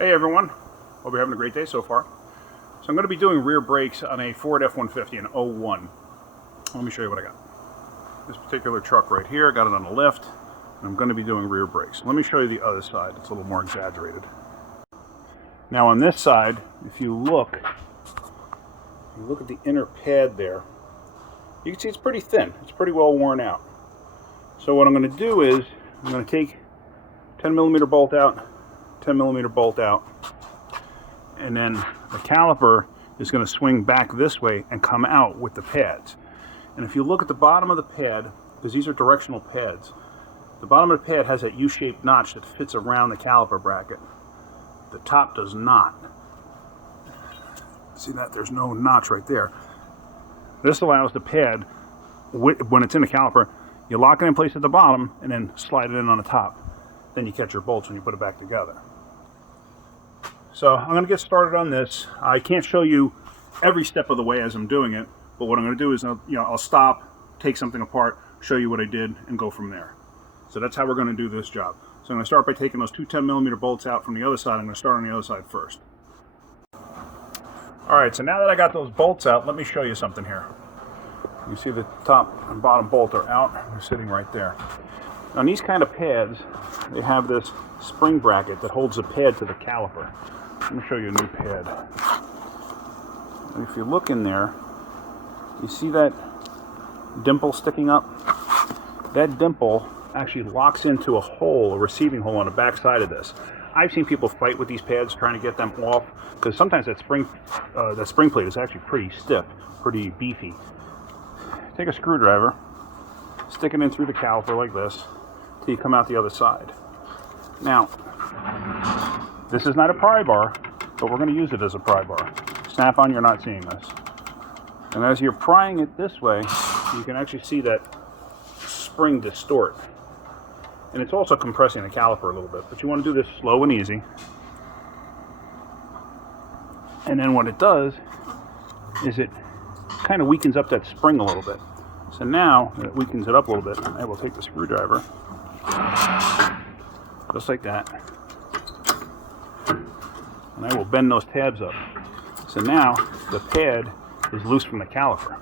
Hey everyone, hope you're having a great day so far. So I'm going to be doing rear brakes on a Ford F-150 in 01. Let me show you what I got. This particular truck right here, got it on a lift, and I'm going to be doing rear brakes. Let me show you the other side, it's a little more exaggerated. Now on this side, if you look at the inner pad there, you can see it's pretty thin, it's pretty well worn out. So what I'm going to do is, I'm going to take 10mm bolt out, 10mm bolt out, and then the caliper is going to swing back this way and come out with the pads. And if you look at the bottom of the pad, because these are directional pads, the bottom of the pad has that U-shaped notch that fits around the caliper bracket. The top does not. See that? There's no notch right there. This allows the pad, when it's in the caliper, you lock it in place at the bottom and then slide it in on the top. Then you catch your bolts when you put it back together. So I'm going to get started on this. I can't show you every step of the way as I'm doing it, but what I'm going to do is I'll stop, take something apart, show you what I did, and go from there. So that's how we're going to do this job. So I'm going to start by taking those two 10mm bolts out from the other side. I'm going to start on the other side first. Alright, so now that I got those bolts out, let me show you something here. You see the top and bottom bolt are out. They're sitting right there. On these kind of pads, they have this spring bracket that holds the pad to the caliper. Let me show you a new pad. And if you look in there, you see that dimple sticking up? That dimple actually locks into a hole, a receiving hole on the back side of this. I've seen people fight with these pads trying to get them off, because sometimes that spring plate is actually pretty stiff, pretty beefy. Take a screwdriver, stick it in through the caliper like this, till you come out the other side. Now, this is not a pry bar, but we're going to use it as a pry bar. Snap-on, you're not seeing this. And as you're prying it this way, you can actually see that spring distort. And it's also compressing the caliper a little bit, but you want to do this slow and easy. And then what it does is it kind of weakens up that spring a little bit. So now that it weakens it up a little bit, I will take the screwdriver, just like that, and I will bend those tabs up. So now the pad is loose from the caliper.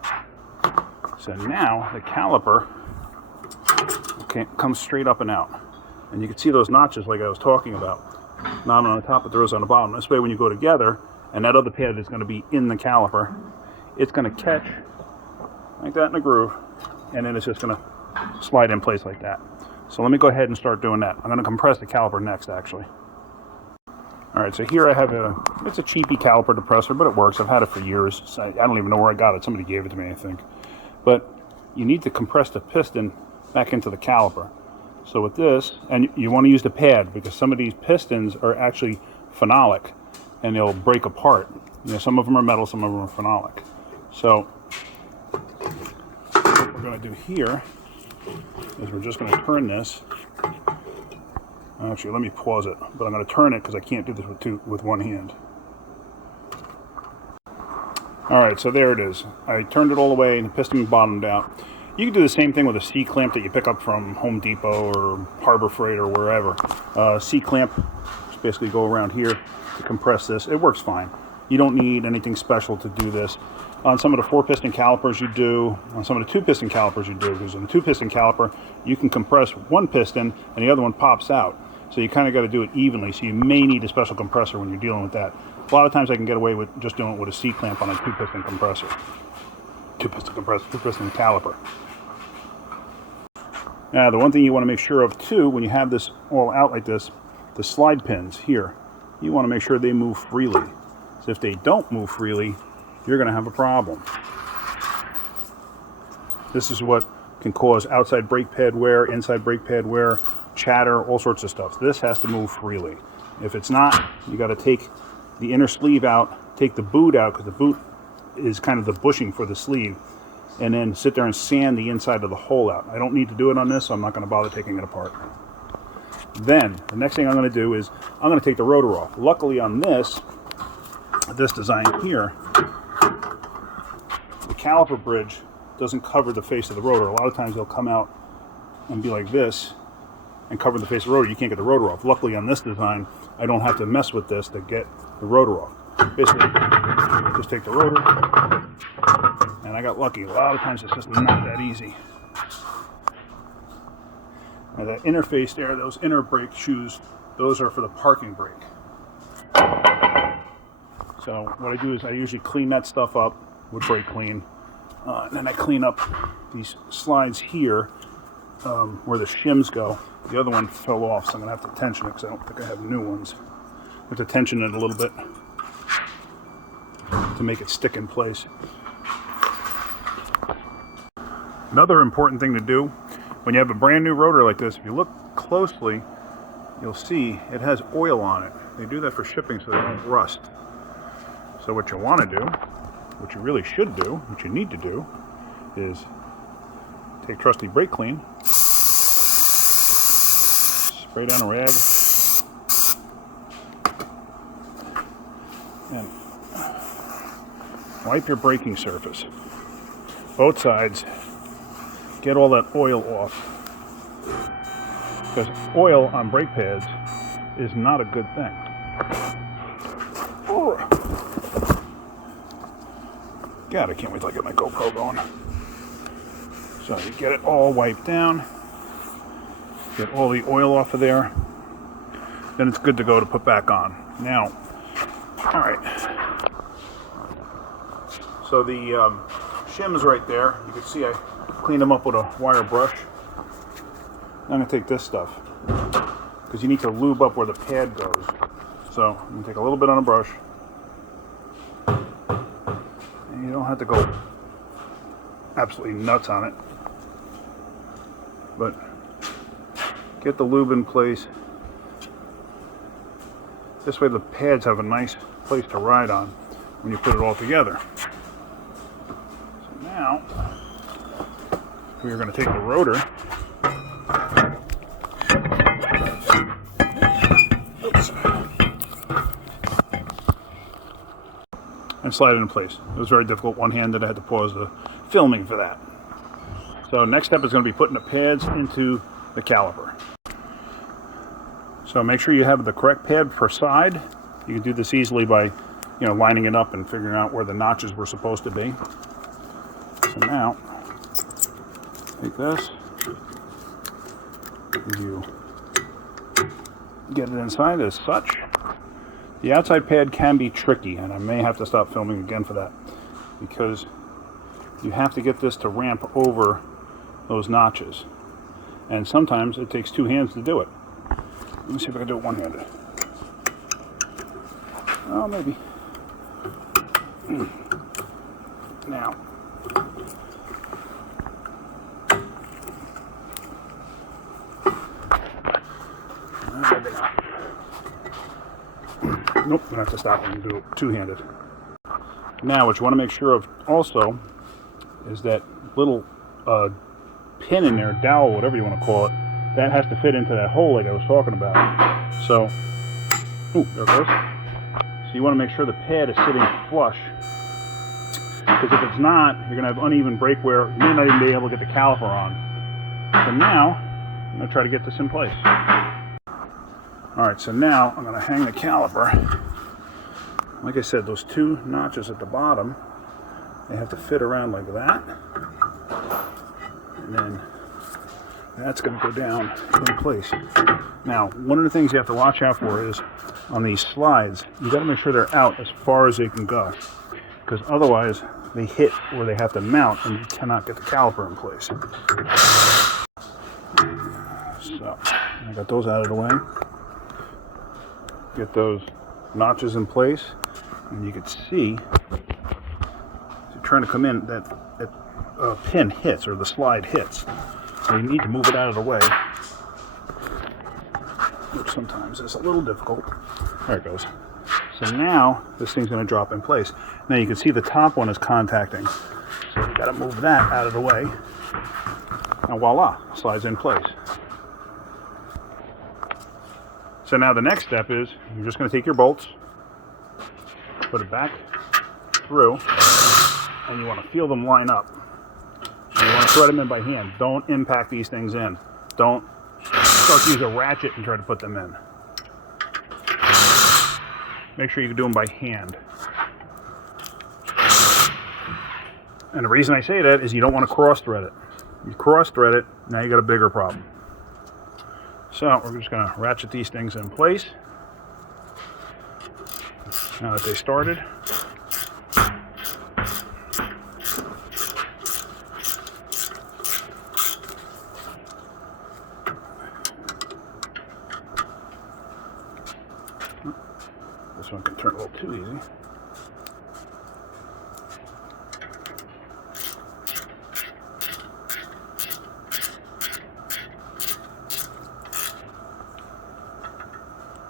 So now the caliper comes straight up and out. And you can see those notches like I was talking about. Not on the top, but there is on the bottom. This way when you go together, and that other pad is going to be in the caliper, it's going to catch like that in a groove, and then it's just going to slide in place like that. So let me go ahead and start doing that. I'm going to compress the caliper next, actually. Alright, so here I have it's a cheapy caliper depressor, but it works. I've had it for years. I don't even know where I got it. Somebody gave it to me, I think. But you need to compress the piston back into the caliper. So with this, and you want to use the pad, because some of these pistons are actually phenolic, and they'll break apart. You know, some of them are metal, some of them are phenolic. So what we're going to do here is we're just going to turn this. Actually, let me pause it, but I'm going to turn it because I can't do this with one hand. Alright, so there it is. I turned it all the way and the piston bottomed out. You can do the same thing with a C-clamp that you pick up from Home Depot or Harbor Freight or wherever. C-clamp, just basically go around here to compress this. It works fine. You don't need anything special to do this. On some of the 4-piston calipers you do, on some of the 2-piston calipers you do, because on the 2-piston caliper you can compress one piston and the other one pops out. So you kind of got to do it evenly, so you may need a special compressor when you're dealing with that. A lot of times I can get away with just doing it with a C-clamp on a 2-piston compressor. 2-piston caliper. Now the one thing you want to make sure of too, when you have this all out like this, the slide pins here, you want to make sure they move freely. So if they don't move freely, you're going to have a problem. This is what can cause outside brake pad wear, inside brake pad wear, chatter, all sorts of stuff. This has to move freely. If it's not, you got to take the inner sleeve out, take the boot out, because the boot is kind of the bushing for the sleeve, and then sit there and sand the inside of the hole out. I don't need to do it on this, so I'm not going to bother taking it apart. Then, the next thing I'm going to do is, I'm going to take the rotor off. Luckily on this design here, the caliper bridge doesn't cover the face of the rotor. A lot of times they'll come out and be like this, and cover the face of the rotor. You can't get the rotor off. Luckily on this design, I don't have to mess with this to get the rotor off. Basically, just take the rotor, and I got lucky. A lot of times it's just not that easy. Now that interface there, those inner brake shoes, those are for the parking brake. So what I do is I usually clean that stuff up with brake clean. And then I clean up these slides here where the shims go. The other one fell off, so I'm going to have to tension it because I don't think I have new ones. I have to tension it a little bit to make it stick in place. Another important thing to do when you have a brand new rotor like this, if you look closely, you'll see it has oil on it. They do that for shipping so they don't rust. So what you want to do, what you really should do, what you need to do, is take trusty brake clean, spray down a rag, and wipe your braking surface. Both sides. Get all that oil off. Because oil on brake pads is not a good thing. God, I can't wait till I get my GoPro going. So you get it all wiped down, get all the oil off of there, then it's good to go to put back on. Now, all right. So the shims right there, you can see I cleaned them up with a wire brush. I'm going to take this stuff because you need to lube up where the pad goes. So I'm going to take a little bit on a brush. And you don't have to go absolutely nuts on it. But get the lube in place. This way the pads have a nice place to ride on when you put it all together. So now we're going to take the rotor and slide it in place. It was very difficult one-handed. I had to pause the filming for that. So next step is going to be putting the pads into the caliper. So make sure you have the correct pad per side. You can do this easily by, lining it up and figuring out where the notches were supposed to be. So now, take this, you get it inside as such. The outside pad can be tricky, and I may have to stop filming again for that, because you have to get this to ramp over those notches, and sometimes it takes two hands to do it. Let me see if I can do it one-handed. Oh, maybe. Now, maybe not. Nope, I'm going to have to stop and do it two-handed. Now, what you want to make sure of also is that little pin in there, dowel, whatever you want to call it, that has to fit into that hole like I was talking about. So, there it goes. So you want to make sure the pad is sitting flush, because if it's not, you're going to have uneven brake wear. You may not even be able to get the caliper on. So now, I'm going to try to get this in place. Alright, so now I'm going to hang the caliper. Like I said, those two notches at the bottom, they have to fit around like that. And then that's going to go down in place. Now, one of the things you have to watch out for is on these slides, you got to make sure they're out as far as they can go, because otherwise they hit where they have to mount and you cannot get the caliper in place. So, I got those out of the way. Get those notches in place, and you can see as you're trying to come in that pin hits, or the slide hits. So you need to move it out of the way, which sometimes is a little difficult. There it goes. So now this thing's going to drop in place. Now you can see the top one is contacting, so you got to move that out of the way, and voila, slides in place. So now the next step is you're just going to take your bolts, put it back through, and you want to feel them line up. And you want to thread them in by hand. Don't impact these things in. Don't start to use a ratchet and try to put them in. make sure you do them by hand. And the reason I say that is you don't want to cross thread it. You cross thread it, now you got a bigger problem. So we're just going to ratchet these things in place. Now that they started. This one can turn a little too easy.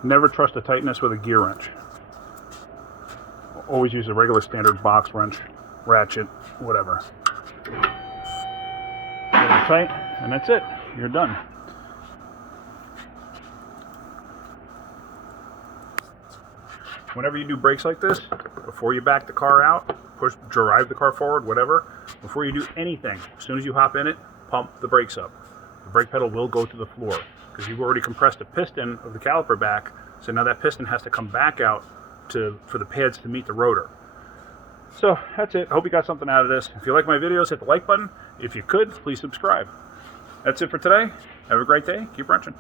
Never trust the tightness with a gear wrench. Always use a regular standard box wrench, ratchet, whatever. Get it tight, and that's it. You're done. Whenever you do brakes like this, before you back the car out, drive the car forward, whatever, before you do anything, as soon as you hop in it, pump the brakes up. The brake pedal will go to the floor because you've already compressed the piston of the caliper back, so now that piston has to come back out for the pads to meet the rotor. So that's it. I hope you got something out of this. If you like my videos, hit the like button. If you could, please subscribe. That's it for today. Have a great day. Keep wrenching.